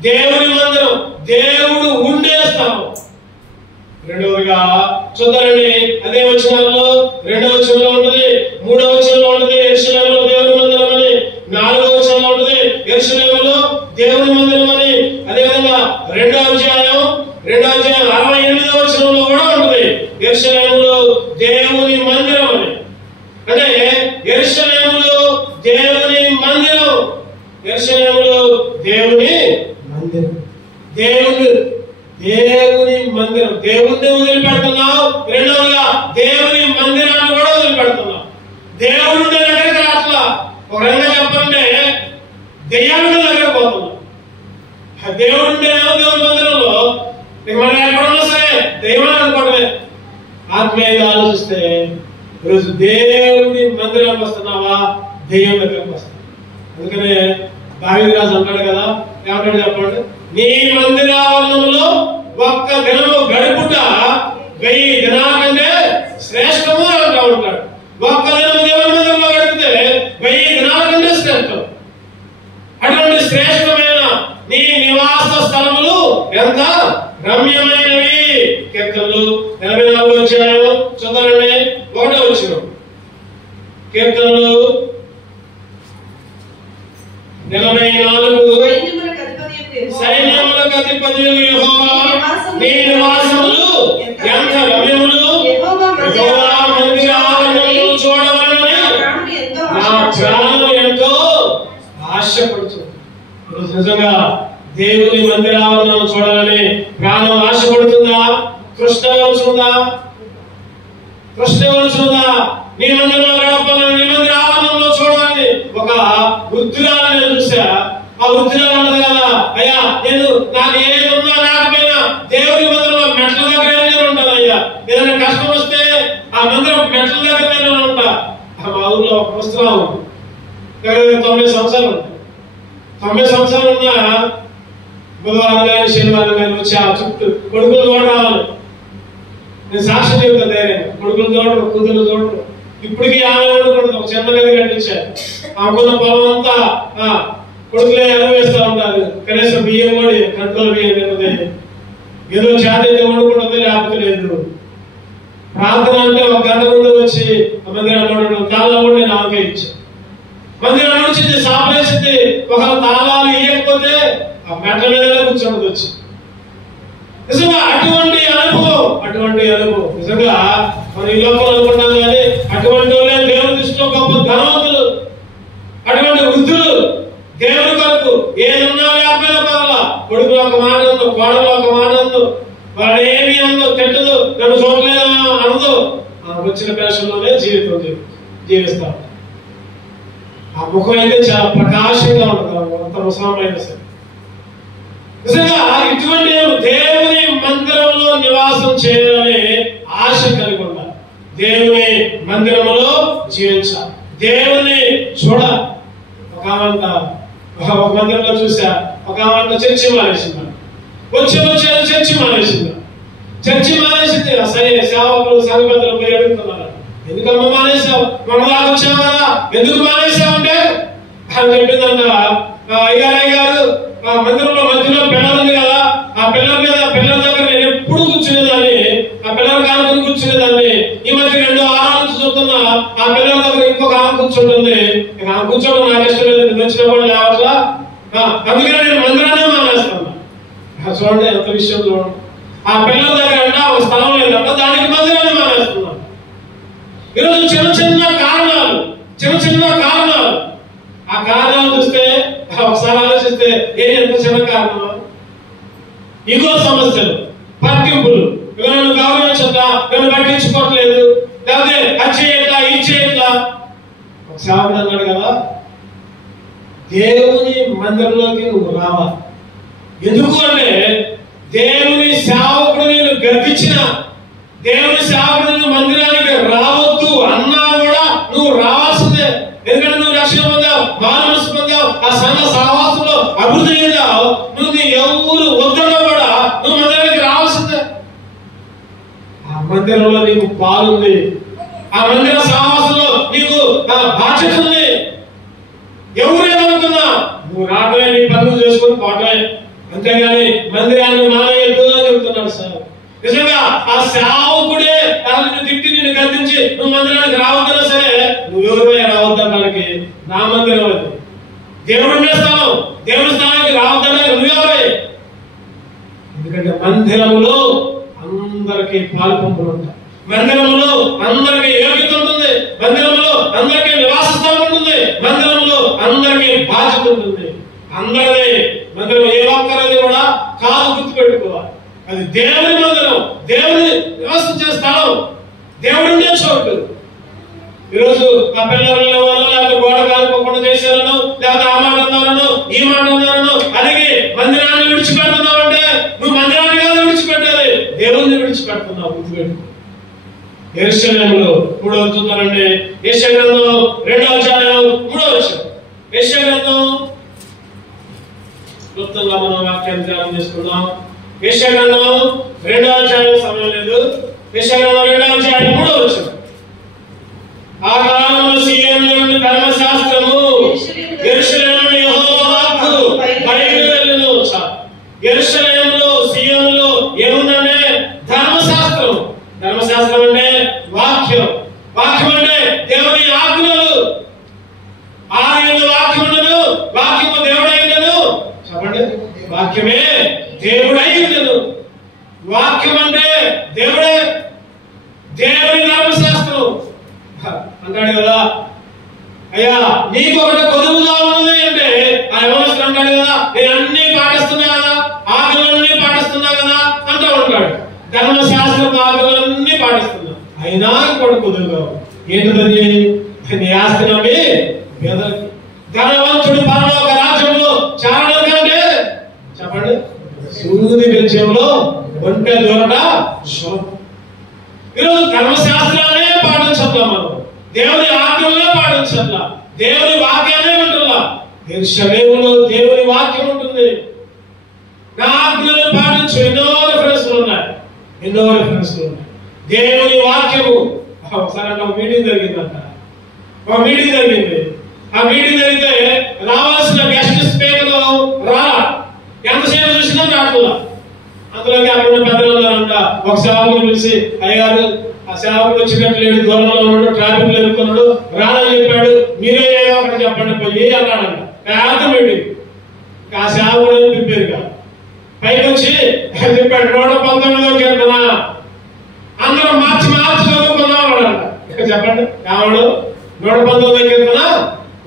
దేవుని మందిరం, దేవుడు ఉండే స్థలం. రెండవదిగా చూద్దామండి, అదే వచనాల్లో 2వ వచనంలో ఉంటుంది, 3వ వచనంలో ఉంటుంది యెరూషలేములో దేవుని మందిరం అని, 4వ వచనంలో ఉంటుంది యెరూషలేములో దేవుని మందిరం అని. అదేవిధంగా 2వ అధ్యాయం 68వ వచనంలో కూడా ఉంటుంది యెరూషలేములో దేవుని మందిరం అని. అంటే యెరూషలేములో దేవుని మందిరం, యెరూషలేములో దేవుని మందిరం, దేవుని మందిరం. దేవుణ్ణి వదిలిపెడుతున్నావు. రెండవగా దేవుని మందిరాన్ని కూడా వదిలిపెడుతున్నావు. దేవుడు దగ్గరికి రాట్లా. ఒక రంగా చెప్పంటే దెయ్యాల దగ్గర పోతున్నావు. దేవుడు దేవుని మందిరంలో మనం ఎక్కడున్నా సరే దైవాన్ని అనుకోవడమే. ఆత్మీయంగా ఆలోచిస్తే ఈరోజు దేవుడి మందిరానికి వస్తున్నావా, దెయ్యం దగ్గరకు వస్తున్నావు. అందుకనే దావీదు రాజు అంటాడు కదా, ఏమంటాడు చెప్పండి, నీ మందిరావరణంలో ఒక్క దినము గడుపుట 1000 దినాల కంటే శ్రేష్టము అని అంటూ ఉంటాడు. ఒక్క దినము దేవుని మందిరంలో గడిపితే 1000 దినాల కంటే శ్రేష్టం. అటువంటి శ్రేష్టమైన నీ నివాస స్థలములు ఎంత రమ్యమైనవి. కీర్తనలు 84వ అధ్యాయం చదవండి, 1వ వచనం. కీర్తనలు 84. సైన్యములకు అధిపతియు యెహోవా నీ నివాసములు ఎంత రమ్యములు, యెహోవా మందిరాలను చూడవలెనని నా ప్రాణం ఎంతో ఆశపడుతుంది. ఈరోజు నిజంగా దేవుని మందిరాలను చూడాలని ప్రాణం ఆశపడుతుందా? కృష్ణవంశుందా? నీ మందిరంలో గడపాలని, నీ మందిర ఆవరణంలో చూడాలని. ఒక వృద్ధురాలని నేను చూసా. ఆ వృద్ధురాలు అన్నది కదా, అయ్యా నేను నాకు ఏది ఉన్నా లేకపోయినా దేవుని మందిరంలో మెట్ల దగ్గర నేను ఉంటాను. అయ్యా ఏదైనా కష్టం వస్తే ఆ మందిరం మెట్ల దగ్గర నేను ఉంటా. మా ఊర్లో ఒక పుస్తకం 90 సంవత్సరాలు ఉంటాయి. 90 సంవత్సరాలు ఉన్న బుధవారం కానీ శనివారం కానీ వచ్చి ఆ చుట్టూ కొడుకులు కూడా రావాలి. నేను సాక్ష్యం చెబుతాను ధైర్యంగా. కొడుకులు చూడరు, కూతురు చూడరు. ఇప్పటికీ ఆమె కూడా ఒక చిన్న గది కట్టించారు. ఆకున్న పొలం అంతా కొడుకులే అనుభవిస్తూ ఉంటారు. కనీసం బియ్యం కూడా కంట్రోల్ బియ్యం తిన్నది. ఏదో చేతైతే వండుకుంటుంది, లేకపోతే లేదు. ప్రార్థన అంటే ఒక గంట ముందు వచ్చి మందిరాలు తాళాలు కూడా నేను ఆమెకే ఇచ్చాను. మందిరం వచ్చింది, సాపేసింది. ఒకవేళ తాళాలు ఇవ్వకపోతే ఆ మెట్ల మీదనే కూర్చోండి వచ్చి. నిజంగా అటువంటి అనుభవం నిజంగా మనం ఈ లోపల అనుకుంటాం కానీ అటువంటి వాళ్ళే దేవుని దృష్టిలో గొప్ప ధనవంతులు. అటువంటి వృద్ధులు దేవుని కొరకు ఏదన్నా లేకపోయినా పర్వాలా, కొడుకులు ఒక మాటందు, కోడలు ఒక మాటందు, వాడు ఏమి అందో తిట్టదు, నన్ను చూడలేదు అనదు. వచ్చిన పెన్షన్లోనే జీవిస్తాం. ఆ ముఖం అయితే చాలా ప్రకాశంగా ఉంటుంది, అంత ముసలమైన సరే. నిజంగా ఇటువంటి దేవుని మందిరంలో నివాసం చేయాలని ఆశ కలిగి ఉండాలి. దేవుని మందిరంలో జీవించాలి, దేవుని చూడాలి. ఒక మందిరంలో చూసా, ఒక చర్చి మానేసింది. వచ్చేది చర్చి మానేసింది. సరే సేవకులు సంఘపతులు పోయి అడుగుతున్నారు, ఎందుకమ్మ మానేసావు? మనలా వచ్చావు కదా, ఎందుకు మానేసావు అంటే అని చెప్పిందన్న. అయ్యారయ్య గారు మందిరంలో మధ్యలో పిల్లలు ఉంది కదా, ఆ పిల్లల దగ్గర నేను ఎప్పుడు కూర్చునేదాన్ని, ఆ పిల్లల కాలం కూర్చునేదాన్ని. ఈ మధ్య 2 వారాల నుంచి చూస్తున్నా ఆ పిల్లల దగ్గర ఇంకొక ఆమె కూర్చుంటుంది. ఆమె కూర్చోవడం నాకు ఇష్టం లేదు, నేను వచ్చినా కూడా లేవట్లా. అందుకని నేను మందిరాన్ని మానేస్తాను. చూడండి ఎంత విషయం చూడండి. ఆ పిల్లల దగ్గర అంటే ఒక స్థలం లేదంట, దానికి మందిరాన్ని మానేస్తున్నాను. ఈరోజు చిన్న కారణాలు. ఆ కారణాలు చూస్తే ఒకసారి ఆలోచిస్తే ఎంత చిన్న కారణం. ఇగో సమస్యలు, పట్టింపులు, నన్ను గౌరవించట్లా, నన్ను పట్టించుకోవట్లేదు, లేకపోతే అది చేయట్లా, ఇది చేయట్లా. ఒక సేవకుడు అన్నాడు కదా, దేవుని మందిరంలోకి నువ్వు రావాలి. ఎందుకు అంటే దేవుని సేవకుడు నేను గర్తించిన, దేవుని సేవకుడు నేను మందిరానికి రావద్దు అన్నా కూడా నువ్వు రావాల్సిందే. ఎందుకంటే నువ్వు రక్షణ పొందావు, మానసు పొందావు, ఆ సంఘ సహవాసంలో అభివృద్ధి చెందావు. నువ్వు ఎవరు వద్దన్నా కూడా నువ్వు మందిరానికి రావాల్సిందే. ఆ మందిరంలో నీకు పాలుంది, ఆ మందిర సహవాసంలో నీకు బాధ్యత ఉంది. ఎవరేమనుకున్నా నువ్వు రావడమే, నీ పనులు చేసుకుని పోవటమే, అంతేగాని మందిరాన్ని మానేయద్దు అని చెబుతున్నాడు సార్. నిజంగా ఆ సేవకుడే నిన్ను తిట్టి నిన్ను గద్దించి నువ్వు మందిరానికి రావద్దన్నా సరే, నువ్వెవరిపై రావద్దనడానికి నా మందిరం అది. దేవుడి స్థానం, దేవుడి స్థానానికి రావద్దనడానికి నువ్వెవరే? ఎందుకంటే మందిరములో అందరికీ పాల్పంపులు ఉంటాయి, మందిరంలో అందరికీ యోగ్యత ఉంటుంది, మందిరంలో అందరికీ నివాస స్థలం ఉంటుంది, మందిరంలో అందరికీ బాధ్యత ఉంటుంది. అందరినీ మందిరం ఏ ఒక్కరిది కూడా కాదు, గుర్తుపెట్టుకోవాలి. అది దేవుని మందిరం, దేవుని నివసించే స్థలం, దేవుడినే చోటు. ఈరోజు ఆ పిల్లలు లేకపోతే గోడ కాలుకోకుండా చేశారను, లేకపోతే ఆ మాట అన్నారను, ఈ మాట అన్నారను అలాగే మందిరాన్ని విడిచిపెడుతున్నావు అంటే నువ్వు మందిరాన్ని కాదు విడిచిపెట్టాలి, దేవుణ్ణి విడిచిపెడుతున్నావు. గుర్తుపెట్టు. యెరూషలేములో 3వ చూద్దామండి. యెషయా గ్రంథం 2వ అధ్యాయం 3వ వచనం. యెషయా గ్రంథం క్లుప్తంగా మనం వాక్యాన్ని ధ్యానం చేసుకుందాం. యెషయా గ్రంథం 2వ అధ్యాయం, సమయం లేదు. యెషయా గ్రంథం 2వ అధ్యాయం 3వ వచనం. ఆ కాలంలో సీయోను నుండి ధర్మశాస్త్రము, యెరూషలేము నుండి యెహోవా వాక్కు బయలువెళ్ళును. యెరూషలేములో సీయోనులో ఏముందంటే ధర్మశాస్త్రం. ధర్మశాస్త్రం అంటే వాక్యం. వాక్యం అంటే దేవుని ఆజ్ఞలు. ఆయన వాక్యం ఉండను, వాక్యము దేవుడై ఉండను. చెప్పండి, వాక్యమే దేవుడై ఉండను. వాక్యం అంటే దేవుడే, దేవుని ధర్మశాస్త్రం అంటాడు కదా. అయ్యా నీకు ఒకటి కొదువుగా ఉన్నది అంటే ఆ యవనస్తుడు అంటాడు కదా, నేను అన్ని పాటిస్తున్నా కదా, ఆజ్ఞలన్నీ పాటిస్తున్నా కదా అంటూ ఉంటాడు. ధర్మశాస్త్ర ఆజ్ఞలన్నీ పాటిస్తున్నా, అయినా కూడా కొదువుగా ఏంటది? నీ ఆస్తి నమ్మి పేదలకి. ధనవంతుడు పరలోక రాజ్యంలో చారడం కంటే, చెప్పండి, సూది బెంచంలో ఒంటె దూరట సులభం. ఈరోజు ధర్మశాస్త్రాలే పాటించట్లా, మనం దేవుని ఆజ్ఞలనే పాటించట్లా, దేవుని వాక్యాన్ని వింటున్నా. యెరూషలేములో దేవుని వాక్యం ఉంటుంది. నా ఆజ్ఞలను పాటించు. ఎన్నో రిఫరెన్స్లు ఉన్నాయి. దేవుని వాక్యము. ఒకసారి ఒక మీటింగ్ జరిగిందంట. ఒక మీటింగ్ జరిగింది. ఆ మీటింగ్ జరిగితే రావాల్సిన గెస్ట్ స్పీకర్ రా, ఎంతసేపు చూసినా రాట్లా. అందులోకి అక్కడ పెద్దలు ఉన్నారంట. ఒక సేవకుని పిలిచి, అయ్యారు ఆ సేవకుడు వచ్చినట్టు లేడు, దూరంలో ఉన్నాడు, ట్రాఫిక్ లో ఎదుర్కొన్నాడు, రానని చెప్పాడు, మీరే ఏదో ఒకటి చెప్పండి పోయి అన్నాడంట. పెద్ద మీటింగ్. ఆ సేవకుడు అని పిలిపారు కాదు. పైకి వచ్చి చెప్పాడు 119 కీర్తన అందరం మార్చి చదువుకున్నాం అన్నాడంట. చెప్పండి కావడు 119 కీర్తన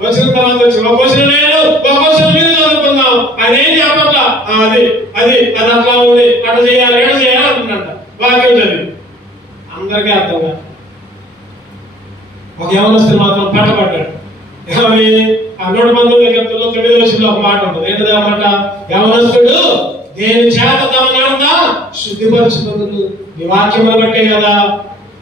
వచ్చిన తర్వాత వచ్చి ఒక క్వశ్చన్ నేను, ఒక క్వశ్చన్ మీరు చదువుకుందాం. ఆయన ఏం చెప్పట్లా, అది అది అది అట్లా ఉంది, అట్లా చేయాలి, ఎట్లా చేయాలి అంటున్నట్ట. వాక్యం చదివి అందరికీ అర్థం కాదు. ఒక యవనస్తుడు మాత్రం పట్టబడ్డాడు. ఏమని ఆ 119 కీర్తనలో 9వ వచనంలో ఒక మాట ఉంటుంది. ఏంటది ఆ మాట? యవనస్తుడు దేని చేత తమనంతా శుద్ధిపరచుకుంటుడు. నీ వాక్యమును బట్టే కదా.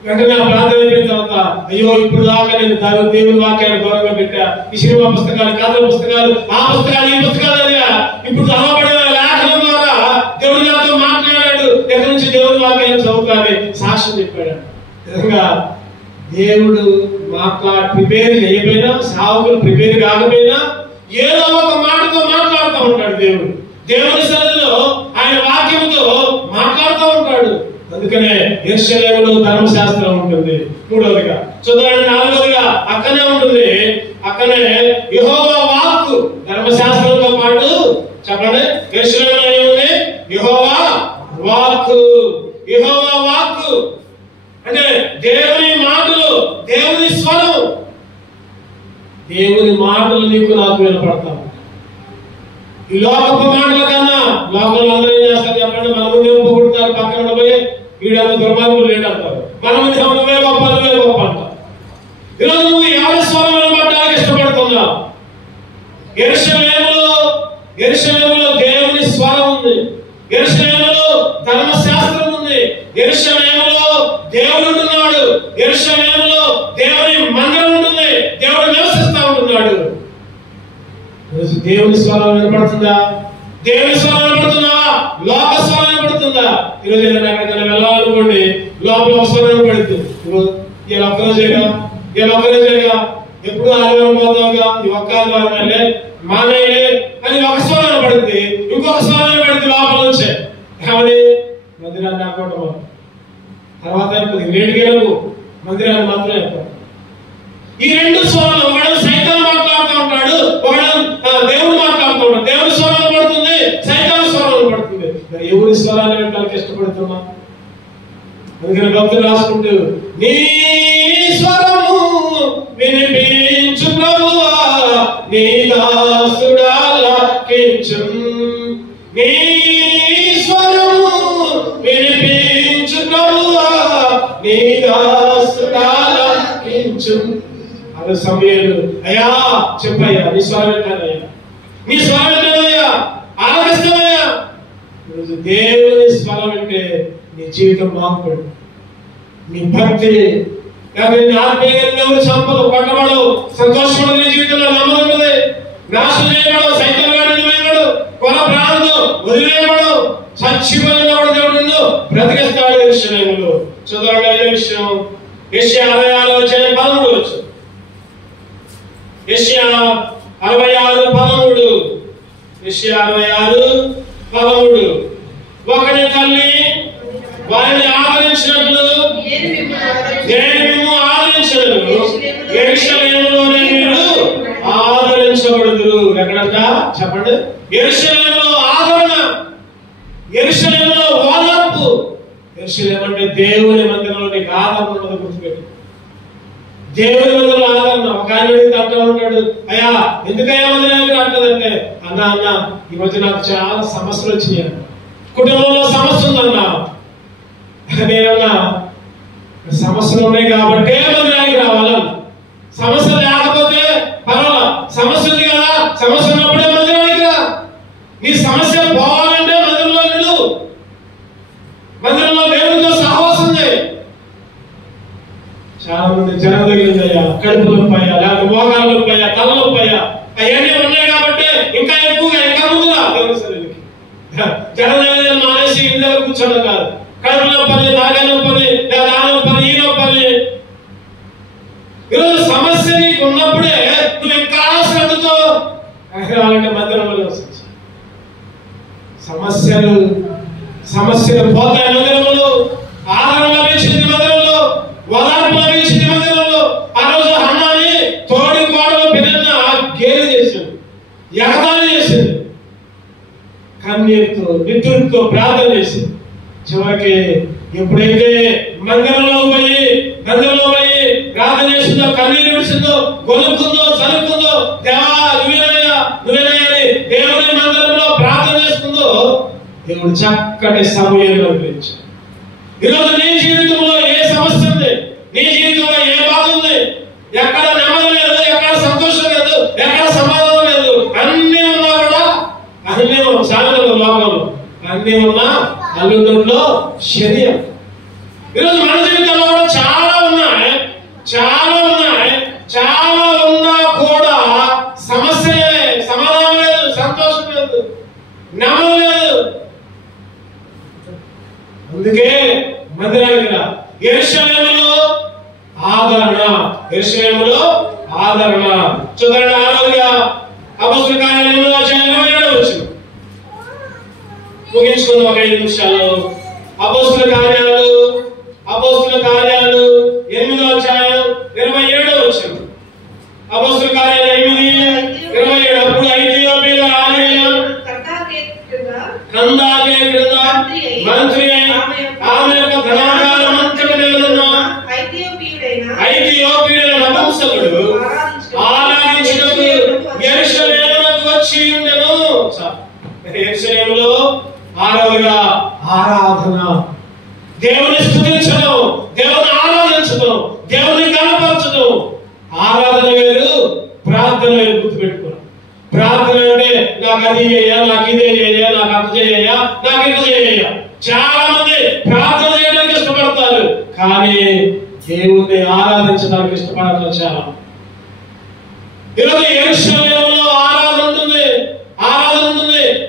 వెంటనే ఆ ప్రార్థన అయిపోయిన తర్వాత, అయ్యో ఇప్పుడు దాకా నేను దేవుని వాక్యాన్ని దూరంగా పెట్టా. ఈ సినిమా పుస్తకాలు, కథల పుస్తకాలు, ఆ పుస్తకాలు, ఈ పుస్తకాలు అదిగా ఇప్పుడు చదవబడిన లేఖనం ద్వారా దేవుడు నాతో మాట్లాడాడు, ఎక్కడి నుంచి దేవుని వాక్యాన్ని చదువుతానని సాక్ష్యం చెప్పాడు. నిజంగా దేవుడు ప్రిపేర్ చేయకపోయినా, సేవకులు ప్రిపేర్ కాకపోయినా ఏదో ఒక మాటతో మాట్లాడుతూ ఉంటాడు. దేవుని సన్నిధిలో ఆయన వాక్యంతో మాట్లాడుతూ ఉంటాడు. అందుకనే యెరూషలేములో ధర్మశాస్త్రం ఉంటుంది. మూడవదిగా చూడండి, నాలుగవదిగా అక్కనే ఉంటుంది. అక్కనే యెహోవా వాక్కు. ధర్మశాస్త్రంతో పాటు చెప్పండి, యెరూషలేములో ఏముంది? యెహోవా వాక్కు. యెహోవా వాక్కు అంటే దేవుని మాటలు, దేవుని స్వరం. దేవుని మాటలు నీకు నాకు వినపడతాం. ఈ లోకపు మాటల కన్నా లోకంలో అందరూ ఏం చేస్తారు చెప్పండి? మన ముందు ఏమో పొగుడుతారు, పక్కన పోయి వీడంత దుర్మార్గులు లేడంటారు. మన ముందు నువ్వే గొప్ప, నువ్వే గొప్ప అంటారు. ఈరోజు నువ్వు ఎవరి స్వరం వినపడడానికి ఇష్టపడుతున్నావు? యెరూషలేములో దేవుని స్వరం ఉంది. యెరూషలేములో ధర్మశాస్త్రం ఉంది. యెరూషలేములో దేవుడు ఉంటున్నాడు. యెరూషలేములో దేవుని మందిరం ఉంటుంది. దేవుడు నివసిస్తా ఉంటున్నాడు. దేవుని స్వరం వినపడుతుందా? దేవుని స్వరం వినపడుతుందా? లోక స్వరం వినపడుతుందా? ఈరోజు ఏదైనా ఎక్కడికైనా వెళ్ళాలనుకోండి, లోపల ఒక స్వరం వినపడుతుంది. ఇలా ఒక్కరోజేగా ఎప్పుడు ఆదివారం పోతావుగా, ఈ ఒక్క ఆదివారం వెళ్ళే మానేయలే అని ఒక స్వరం వినపడుతుంది. ఇంకొక స్వరం వినపడుతుంది లోపల నుంచే. ఏమని? మందిరాన్ని ఆడుకోవడం. తర్వాత లేటుగా మందిరాన్ని మాత్రం చెప్పాలి. ఈ రెండు స్వరాలు, ఒకడు సైతాన్ మాట్లాడుతూ ఉంటాడు, ఒకడు దేవుడు మాట్లాడుతూ ఉంటాడు. దేవుడి స్వరం పడుతుంది, సైతాన్ స్వరం పడుతుంది. మరి ఎవరి స్వరాన్ని వినడానికి ఇష్టపడుతున్నా? అందుకని భక్తులు రాసుకుంటూ, నీ స్వరము వినిపించు ప్రభువా, నీ దాసుడా లాకించు. నీ స్వరము వినిపించు ప్రభువా, నీ దాసుడా లాకించు. సమయాలు అయ్యా చెప్పయ్యా, నీ స్వరం వింటానయ్యా, నీ స్వరం వింటానయ్యా, ఆలకిస్తానయ్యా. ఈరోజు దేవుని స్వరం అంటే నీ జీవితం మారుపడు. నీ భక్తి ఆత్మీయంగా సంపద పట్టబడవు, సంతోషపడదు. నీ జీవితంలో నమ్మకం ఉంటుంది. నాశనం చేయబడవు, సైతం వేయబడు, కొల ప్రాణంతో వదిలేయబడవు. చచ్చిపోయిన వాడు దేవుడు బ్రతికిస్తాడు. యెరూషలేములో చదవండి అదే విషయం. యెషయా 66:13 వచ్చు. యెషయా 66:13. యెషయా 66:13. ఒకని తల్లి వారిని ఆదరించినట్లు నేను మిమ్ము ఆదరించను, యెరూషలేములోనే మీరు ఆదరించబడుదురు. ఎక్కడంట చెప్పండి? యెరూషలేములో ఆదరణ, యెరూషలేములో ఓదార్పు. యెరూషలేము అంటే దేవుని మందిరంలో నీకు ఆదరణ ఉన్నది గుర్తుపెట్టు. దేవుని మందిరంలో ఆదరణ. ఒక ఆయన అంటూ ఉంటాడు, అయ్యా ఎందుకయ్యా మందిరానికి రావట్లేదంటే, అన్న ఈ మధ్య నాకు చాలా సమస్యలు వచ్చినాయి, కుటుంబంలో సమస్య ఉందన్నా. నేనన్నా సమస్యలు ఉన్నాయి కాబట్టే మందిరానికి రావాలన్న. సమస్య లేకపోతే పర్వాలా, సమస్య ఉంది కదా, సమస్య ఉన్నప్పుడే మందిరానికి రా. నీ సమస్య పోవాలంటే మందిరంలో నిలు, మందిరంలో దేవునితో సహవాసం చేయి. చాలా మంది జనం తగిలిందయ్యా, కడుపు నొప్పయ్యా, లేకపోతే మోకాళ్ళ నొప్పయ్యా, తల కూర్చోడం కాదు. కడుపులో పని, తాగలో పని, దానం పని, ఈనో పని. ఈరోజు సమస్య నీకు ఉన్నప్పుడే నువ్వు ఇంకా శ్రద్ధతో అలాంటి మందిరంలో సమస్యలు పోతాయి. మందిరంలో ఆదరణ లభించింది, మందిరంలో వదార్పు లభించింది, మందిరంలో. ఆ రోజు హన్నాని తోడి కోడలు పిల్లన్న గేలి చేసింది, ఎగతాళి చేసింది, కన్నీరుతో నిద్రతో ప్రార్థన చేసింది. చివరికి ఎప్పుడైతే మందిరంలో పోయి ప్రార్థన చేసిందో, కన్నీరు విడిచిందో, గొలుపుకుందో, చదువుకుందో, దేవా నువ్వేనయ్యా అని దేవుని మందిరంలో ప్రార్థన చేసుకుందో, దేవుడు చక్కటి సమయాన్ని అనుగ్రహించాడు. ఈరోజు నీ జీవితంలో ఏ సమస్య ఉంది, నీ జీవితంలో ఏ బాధ ఉంది, ఎక్కడ నెమ్మది లేదు, ఎక్కడ సంతోషం లేదు, ఎక్కడ సమాధానం లేదు, అన్ని ఉన్నా కూడా అన్ని సాయంత్రం లోకంలో అన్ని ఉన్నా అల్లులో శరీరం. ఈరోజు మన జీవితంలో కూడా చాలా ఉన్నాయి, చాలా ఉన్నా కూడా సమస్య, సమాధానం లేదు, సంతోషం లేదు, నెమ్మది లేదు. అందుకే మందిరానికి రా. యెరూషలేములో ఆదరణ చూడండి. ఆరోగ్య అపొస్తలుల కార్యాలు 8వ అధ్యాయం 27వ వచనం ముగించుకుందాం ఒక 5 నిమిషాలు. అపొస్తలుల కార్యాలు 8వ అధ్యాయం 27వ వచనం. అపొస్తలుల కార్యాలు 8:27. అప్పుడు ఐథియోపియాలో ఆలయం కందాకే క్రింద మంత్రి ఆమె యొక్క ధనాగారం అంతటి నిలబడిన ఐథియోపియుడైన నపుంసకుడు ఆరాధించుటకు యెరూషలేమునకు వచ్చి ఉండెను. యెరూషలేములో ఆరవగా ఆరాధన, దేవుని స్తుతించడం, దేవుని ఆరాధించడం, దేవుని కనపరచడం. ఆరాధన వేరు, ప్రార్థన వేరు. గుర్తుపెట్టుకోవాలి. ప్రార్థన అంటే నాకు అది చేయ, నాకు ఇదే చేయ, నాకు అది చేయ, నాకు ఇది చేయ. చాలా మంది ప్రార్థన చేయడానికి ఇష్టపడతారు, కానీ దేవుణ్ణి ఆరాధించడానికి ఇష్టపడతారు చాలా. ఈరోజు యెరూషలేములో ఆరాధన ఉంటుంది.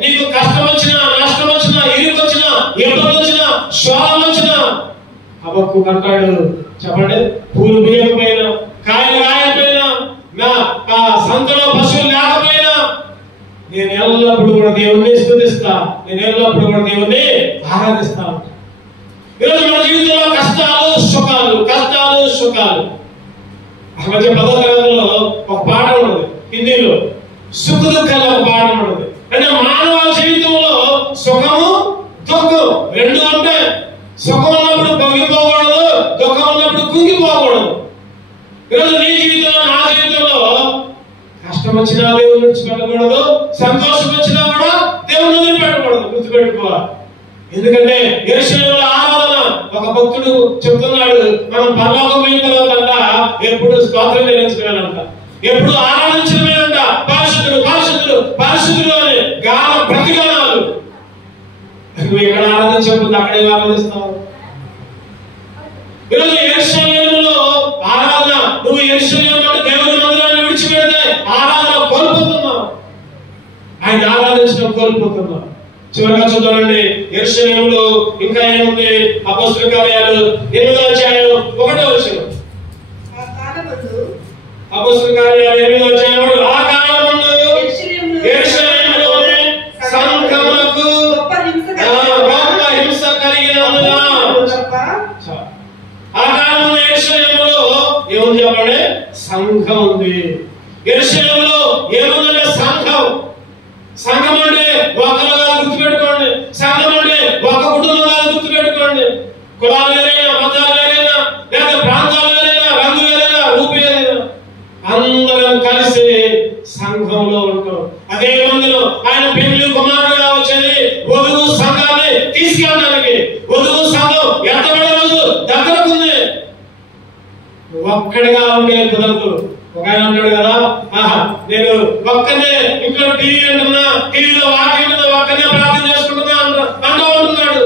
నీకు కష్టం వచ్చినా, నష్టం వచ్చినా, ఇరుకు వచ్చినా, ఇబ్బంది వచ్చినా, శోధన వచ్చినా హబక్కు అంటాడు, చెప్పండి, పూలు బియ్యకపోయినా, కాయలు కాయకపోయినా, నా సంతలో పశువులు లేకపోయినా నేను ఎల్లప్పుడూ కూడా దేవుణ్ణి స్తుతిస్తా, నేను ఎల్లప్పుడూ కూడా దేవుణ్ణి ఆరాధిస్తా. ఈరోజు మన జీవితంలో కష్టాలు సుఖాలు. ఆ మధ్య 10వ తరగతిలో ఒక పాఠం ఉన్నది హిందీలో, సుఖ దుఃఖాల ఒక పాఠం ఉన్నది. అంటే మానవ జీవితంలో సుఖము దుఃఖం రెండు ఉంటాయి. సుఖం ఉన్నప్పుడు పొంగిపోకూడదు, దుఃఖం ఉన్నప్పుడు కుంగిపోకూడదు. ఈరోజు నీ జీవితంలో, నా జీవితంలో కష్టం వచ్చినా దేవుని విడిచిపెట్టకూడదు, సంతోషం వచ్చినా కూడా దేవుని వదిలిపెట్టకూడదు. గుర్తుపెట్టుకోవాలి. ఎందుకంటే యెరూషలేములో ఆరాధన. ఒక భక్తుడు చెప్తున్నాడు, మనం పరలోకం పోయిన తర్వాత ఎప్పుడు స్తోత్రం చెల్లించలేనంట, ఎప్పుడు ఆరాధించలేనంట, పరిశుద్ధులు అని గాన ప్రతిగానాలు. నువ్వు ఎక్కడ ఆరాధించకపోతే అక్కడే ఆరాధిస్తావు. ఈరోజు యెరూషలేములో ఆరాధన, నువ్వు యెరూషలేములో దేవుని మందిరాన్ని విడిచిపెడితే ఆరాధన కోల్పోతున్నావు, ఆయన ఆరాధించడం కోల్పోతున్నావు. చివరిగా చూద్దామండి, యెరూషలేములో ఇంకా ఏముంది? అపొస్తలుల కార్యాలు 8వ అధ్యాయం 1వ వచనం. అపొస్తలుల కార్యాలు 8వ అధ్యాయం 1. ఆ కాలమందు యెరూషలేములోని సంఘమునకు గొప్ప హింస కలిగినందున, ఆ కాలంలో యెరూషలేములో ఏముంది చెప్పండి? సంఘం ఉంది. యెరూషలేములో ఏముందంటే సంఘం అంటే ఒకరుగా గుర్తుపెట్టుకోండి. సంఘం అంటే ఒక కుటుంబంగా గుర్తుపెట్టుకోండి. కులాలు వేరైనా, మతాలు వేరైనా, లేదా ప్రాంతాలు వేరైనా, రంగు వేరైనా, రూపు వేరైనా, అందరం కలిసి సంఘంలో ఉంటాం. అదే మందిలో ఆయన పెళ్లి కుమారుడుగా వచ్చేది వధువు సంఘాన్ని తీసుకెళ్ళడానికి. వధువు సంఘం ఎంతబడే రోజు దగ్గరకుంది. ఒక్కడిగా ఉండే కుదరదు. ఒక ఆయన అంటాడు కదా, నేను ఒక్కనే ఇంట్లో టీవీ అంటున్నా, టీవీలో వాక్యం ఉంటుందా, ఒక్కనే ప్రార్థన చేసుకుంటున్నా అంటూ ఉంటున్నాడు.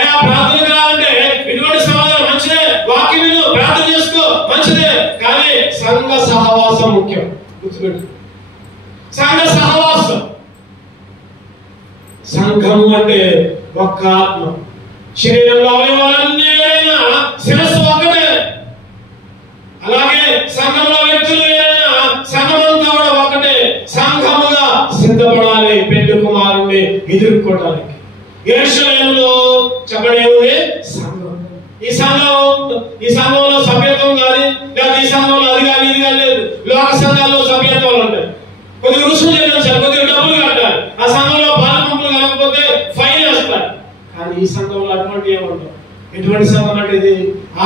ఆ ప్రార్థనకు రావంటే ఇటువంటి సమాధానం మంచిదే, వాక్యం విను, ప్రార్థన చేసుకో, మంచిదే, కానీ సంఘ సహవాసం ముఖ్యం. గుర్తుపెట్టు, సంఘ సహవాసం. సంఘము అంటే ఒక్క ఆత్మ. శరీరంలో అవయవాలన్నీ వేరైనా శిరస్సు ఒక్కటే. అలాగే సంఘంలో వ్యక్తులు వేరైనా సంఘమంతా కూడా ఒక్కటే. సంఘముగా సిద్ధపడాలి పెళ్లి కుమారుణ్ణి ఎదుర్కోవడానికి. యెరూషలేములో చెప్పడే ఉంది సంఘం. ఈ సంఘంలో సభ్యత్వం కానీ లేదా ఈ సంఘంలో అది కానీ ఇది కానీ లేదు. లోక సంఘాల్లో సభ్యత్వాలు ఉంటాయి. కొద్దిగా రుసుము చెల్లించాలి, కొద్దిగా డబ్బులు కట్టాలి. ఆ సంఘంలో పాలు పంపులు కలగకపోతే ఫైన్ వేస్తారు. కానీ ఈ సంఘంలో అటువంటి ఏముండవు. ఎటువంటి సంఘం అంటే ఇది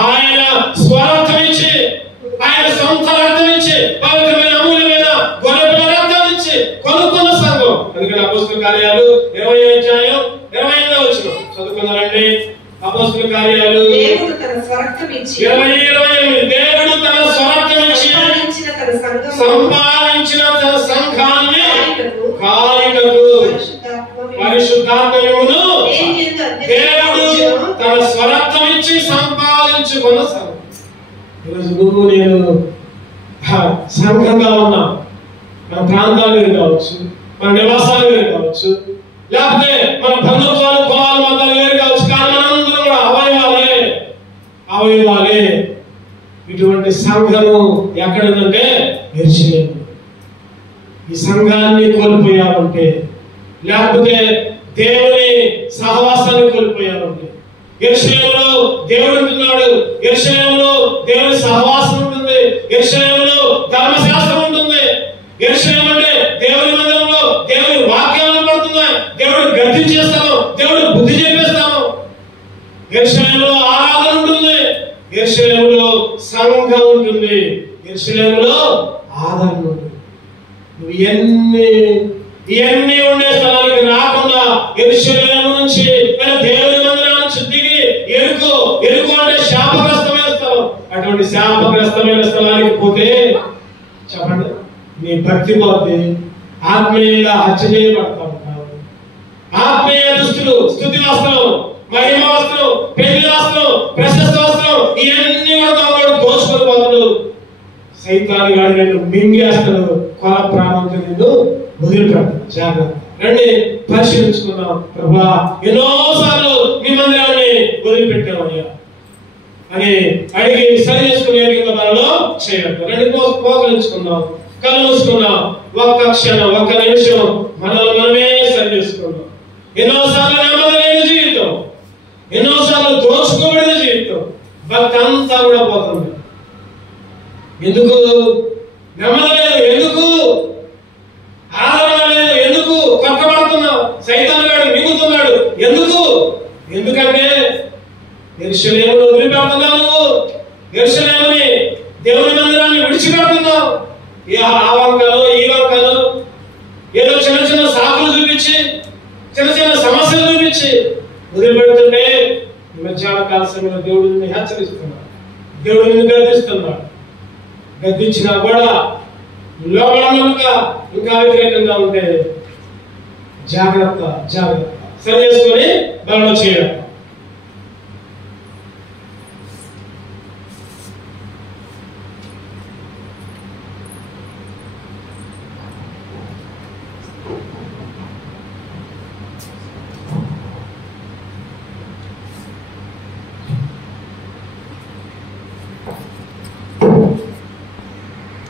ఆయన స్వరక్తం ఇచ్చి, ఆయన సొంత రక్తం ఇచ్చి, పవిత్రమైన అమూల్యమైన గొర్రెపిల్ల రక్తం ఇచ్చి కొనుక్కున్న సంఘం. అందుకని అపోస్తలుల కార్యాలు 20వ అధ్యాయం 25వ వచనం చదువుకున్నారండి. అపోస్తలుల కార్యాలు దేవుడు తన స్వరక్తం ఇచ్చి 20:28 దేవుడు తన స్వరక్తం ఇచ్చి సంపాదించిన తన సంఘాన్ని కాలికకు పరిశుద్ధాత్మను దేవుడు తన స్వరక్తం ఇచ్చి సంపాదించుకున్న సంఘం. ఈరోజు నువ్వు నేను సంఘంగా ఉన్నాం. మన ప్రాంతాలు వేరు కావచ్చు, మన నివాసాలు వేరు కావచ్చు, లేకపోతే మన బంధుత్వాలు కులాలు మతాలు వేరు కావచ్చు. కానీ మనందరం కూడా అవయవాలే. ఇటువంటి సంఘము ఎక్కడుందంటే యెరూషలేము. ఈ సంఘాన్ని కోల్పోయామంటే, లేకపోతే దేవుని సహవాసాన్ని కోల్పోయామంటే, యెరూషలేములో దేవుడు ఉంటున్నాడు, యెరూషలేములో దేవుని సహవాసం ఉంటుంది, యెరూషలేములో ధర్మశాస్త్రం ఉంటుంది. యెరూషలేము అంటే దేవుని మందిరంలో దేవుని వాక్యాలు పడుతున్నాయి. దేవుడు గద్దించేస్తాము, దేవుడు బుద్ధి చెప్పేస్తాము. యెరూషలేములో ఆరాధన ఉంటుంది, యెరూషలేములో సంఘం ఉంటుంది, యెరూషలేములో ఆదరణ ఉంటుంది. నువ్వు ఇవన్నీ ఉండే స్థలానికి రాకుండా యెరూషలేము నుంచి దేవుని మందిరం నుంచి దిగి ఎరుకు అంటే శాపగ్రస్తమైన స్థలం. అటువంటి శాపగ్రస్తమైన స్థలానికి పోతే చెప్పండి, నీ భక్తి పోతే ఆత్మీయంగా హత్య చేయబడతా ఉంటావు. ఆత్మీయ దుస్తులు, స్తుతి వస్త్రం, మహిమ వస్త్రం, పెళ్లి వస్త్రం, ప్రశస్త వస్త్రం ఇవన్నీ కూడా దోచుకొని పోతాడు. సైతాను గాడి నేను మింగేస్తాడు. కొల ప్రాణంతో నిన్ను వదిలిపెడతాడు. జాగ్రత్త. రండి పరిశీలించుకున్నాం. ప్రభా ఎన్నోసార్లు మీ మందిరాన్ని వదిలిపెట్టామయ్యా అని అడిగి సరి చేసుకుని మనలో చేయాలి. రండి మోకరించుకున్నాం, కళ్ళు మూసుకున్నాం. ఒక్క క్షణం, ఒక్క నిమిషం మనమే సరి చేసుకున్నాం. ఎన్నోసార్లు నమ్మదలేని జీవితం, ఎన్నోసార్లు దోచుకోబడిన జీవితం, భక్తి అంతా కూడా పోతుంది. ఎందుకు నమ్మలేదు? ఎందుకు ఆదరణ లేదు? ఎందుకు కట్టబడుతున్నావు? సైతాను గాడు మిగుతున్నాడు. ఎందుకంటే యెరూషలేమును వదిలిపెడుతున్నావు. నువ్వు యెరూషలేముని, దేవుని మందిరాన్ని విడిచిపెడుతున్నావు. ఆ వంకలు ఈ వంకలు ఏదో చిన్న సాకులు చూపించి, చిన్న సమస్యలు చూపించి వదిలిపెడుతుంటే మధ్యాహ్న కాల సమయంలో దేవుడు నిన్ను హెచ్చరిస్తున్నాడు, దేవుడు నిన్ను గద్దిస్తున్నాడు. గద్దించినా కూడా లోపల ఇంకా వ్యతిరేకంగా ఉంటే జాగ్రత్త సరి చేసుకొని బలంలో చేయాలి.